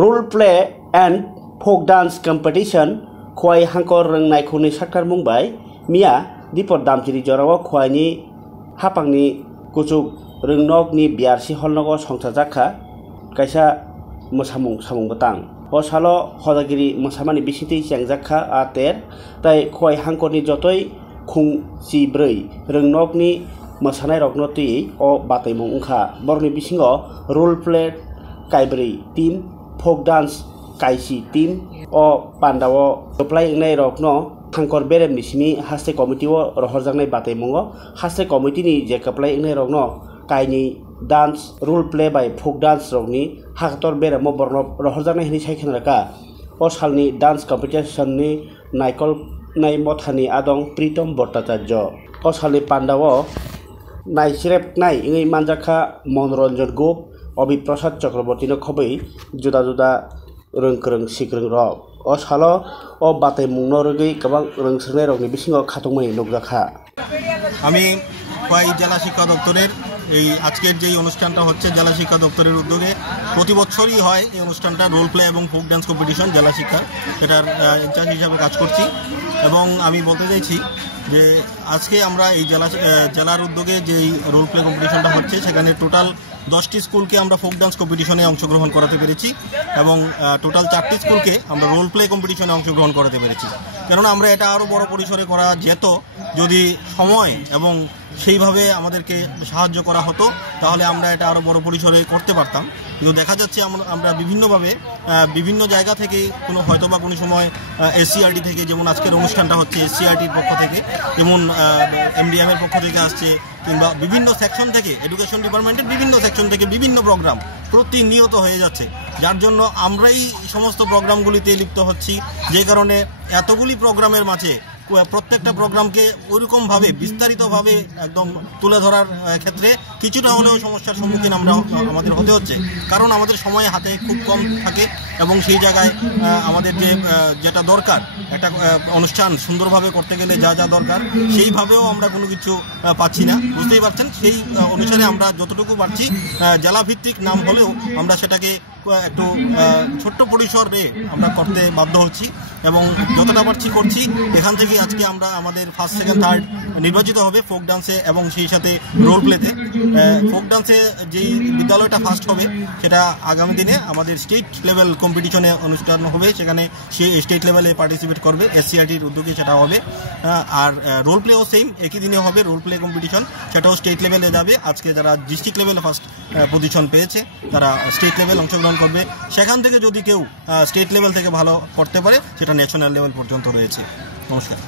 role play and folk dance competition khwai hangkor rwngnai khuni sakar mungbai mia dipor damchiri jorao khwaini hapangni kuchuk rwngnokni biarsi holnogo songchajakha kaisa mosamung samung batang o salo hodagiri mosamani bisiti chengjakha ater tai khwai hangkorni jotoi khung chibrui rwngnokni mosanai rokno tui o bataimung ungkha borni bisingo role play kaibri team folk dance kaisi team o pandao apply ngai rokno hangkor berem nisimi haste committee o rohorjangnai bataimungo haste committee ni je apply ngai rokno kaini dance role play by folk dance rokni haktor berem borno rohorjangnai hini saikhenraka o salni dance competition ni naikol nai mothani adong pritom bhattacharya o salni pandao naisrep nai ngai manjakha monoranjan gop Obi Prasad Chakraborty no khobai juda juda rongkrong sikrong rok o salo o batai mungno rogei kabang rongsrnai rokni bisingo khatungmani nukjakha আমি খোয়াই জেলা শিক্ষা দপ্তরের এই আজকের যে অনুষ্ঠানটা হচ্ছে জেলা শিক্ষা দপ্তরের উদ্যোগে প্রতি বছরই হয় এই অনুষ্ঠানটা রোল প্লে এবং ফোক ডান্স কম্পিটিশন জেলা শিক্ষা এটার ইনচার্জ হিসাবে কাজ করছি এবং আমি বলতে চাইছি যে আজকে আমরা এই জেলার উদ্যোগে যে রোল প্লে কম্পিটিশনটা হচ্ছে সেখানে টোটাল 10টি স্কুলকে আমরা ফোক ডান্স কম্পিটিশনে অংশগ্রহণ করাতে পেরেছি এবং টোটাল 4টি স্কুলকে আমরা রোল প্লে কম্পিটিশনে অংশগ্রহণ করাতে পেরেছি কারণ আমরা এটা আরও বড় পরিসরে করা যেত যদি সময় এবং সেইভাবে আমাদেরকে সাহায্য করা হতো তাহলে আমরা এটা আরও বড় পরিসরে করতে পারতাম কিন্তু দেখা যাচ্ছে আমরা বিভিন্নভাবে বিভিন্ন জায়গা থেকে হয়তোবা কোনো সময় এসসিআরটি থেকে যেমন আজকের অনুষ্ঠানটা হচ্ছে এসসিআরটির পক্ষ থেকে যেমন এমডিএমের পক্ষ থেকে আসছে কিংবা বিভিন্ন সেকশন থেকে এডুকেশন ডিপার্টমেন্টের বিভিন্ন সেকশন থেকে বিভিন্ন প্রোগ্রাম প্রতিনিয়ত হয়ে যাচ্ছে যার জন্য আমরাই সমস্ত প্রোগ্রামগুলিতে লিপ্ত হচ্ছি যে কারণে এতগুলি প্রোগ্রামের মাঝে প্রত্যেকটা প্রোগ্রামকে ওইরকমভাবে বিস্তারিতভাবে একদম তুলে ধরার ক্ষেত্রে কিছুটা হলেও সমস্যার সম্মুখীন আমাদের হতে হচ্ছে কারণ আমাদের সময় হাতে খুব কম থাকে এবং সেই জায়গায় আমাদের যেটা দরকার একটা অনুষ্ঠান সুন্দরভাবে করতে গেলে যা যা দরকার সেইভাবেও আমরা কোনো কিছু পাচ্ছি না বুঝতেই পারছেন সেই অনুসারে আমরা যতটুকু পারছি জেলাভিত্তিক নাম হলেও আমরা সেটাকে একটু ছোট্ট পরিসরে আমরা করতে বাধ্য হচ্ছি এবং যতটা পারছি করছি এখান থেকে আজকে আমরা আমাদের ফার্স্ট সেকেন্ড থার্ড নির্বাচিত হবে ফোক ডান্সে এবং সেই সাথে রোল প্লেতে ফোক ডান্সে যেই বিদ্যালয়টা ফার্স্ট হবে সেটা আগামী দিনে আমাদের স্টেট লেভেল কম্পিটিশনে অনুষ্ঠান হবে সেখানে সে স্টেট লেভেলে পার্টিসিপেট করবে এসসিআরটির উদ্যোগে সেটা হবে আর রোল প্লেও সেম একই দিনে হবে রোল প্লে কম্পিটিশন সেটাও স্টেট লেভেলে যাবে আজকে যারা ডিস্ট্রিক্ট লেভেলে ফার্স্ট পজিশন পেয়েছে তারা স্টেট লেভেল অংশগ্রহণ করবে সেখান থেকে যদি কেউ স্টেট লেভেল থেকে ভালো করতে পারে সেটা ন্যাশনাল লেভেল পর্যন্ত রয়েছে নমস্কার